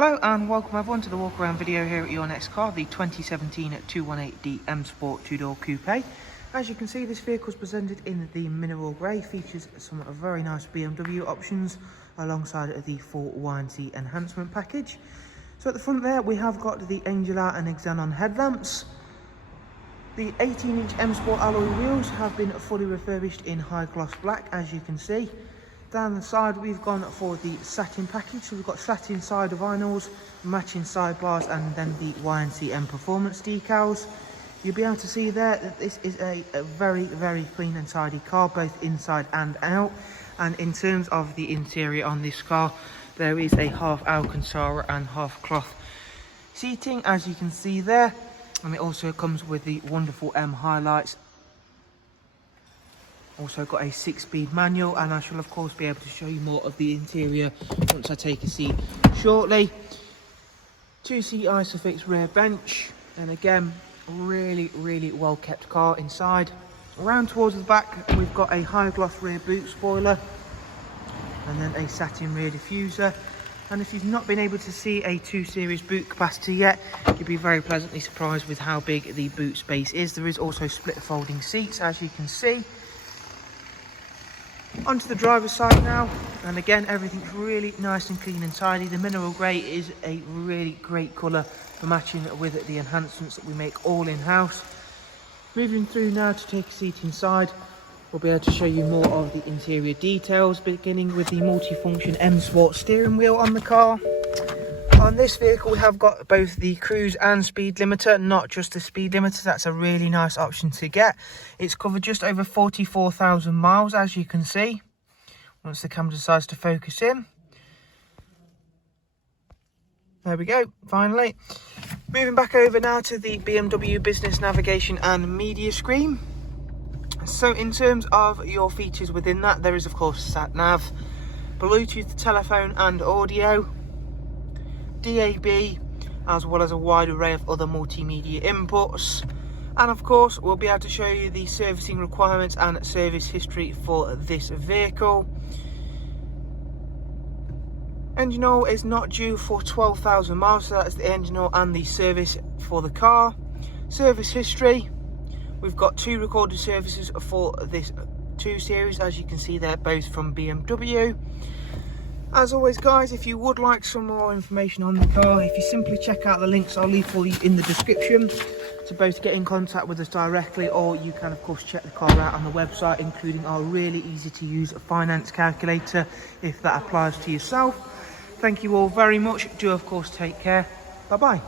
Hello and welcome everyone to the walk around video here at your next car, the 2017 218D M Sport 2-door coupe. As you can see, this vehicle is presented in the mineral grey, features some very nice BMW options alongside the full YNC enhancement package. So at the front there we have got the Alcantara and Xenon headlamps. The 18-inch M Sport alloy wheels have been fully refurbished in high gloss black, as you can see. Down the side we've gone for the satin package, so we've got satin side vinyls, matching sidebars and then the YNC Mperformance decals. You'll be able to see there that this is a very clean and tidy car, both inside and out. And in terms of the interior on this car, there is a half Alcantara and half cloth seating, as you can see there. And it also comes with the wonderful M highlights. Also got a 6-speed manual, and I shall of course be able to show you more of the interior once I take a seat shortly. 2-seat Isofix rear bench, and again really well kept car inside. Around towards the back we've got a high gloss rear boot spoiler and then a satin rear diffuser. And if you've not been able to see a 2 Series boot capacity yet, you'll be very pleasantly surprised with how big the boot space is. There is also split folding seats, as you can see. Onto the driver's side now, and again everything's really nice and clean and tidy. The mineral grey is a really great colour for matching with the enhancements that we make all in-house. Moving through now to take a seat inside, we'll be able to show you more of the interior details, beginning with the multifunction M Sport steering wheel on the car. On this vehicle we have got both the cruise and speed limiter, not just the speed limiter. That's a really nice option to get. It's covered just over 44,000 miles, as you can see, once the camera decides to focus in. There we go, finally. Moving back over now to the BMW business navigation and media screen. So in terms of your features within that, there is of course sat nav, Bluetooth telephone and audio, DAB, as well as a wide array of other multimedia inputs. And of course we'll be able to show you the servicing requirements and service history for this vehicle. Engine oil is not due for 12,000 miles, so that's the engine oil and the service for the car. Service history, we've got 2 recorded services for this 2 Series, as you can see they're both from BMW. As always guys, if you would like some more information on the car, if you simply check out the links I'll leave for you in the description to both get in contact with us directly, or you can of course check the car out on the website, including our really easy to use finance calculator if that applies to yourself. Thank you all very much. Do of course take care. Bye bye.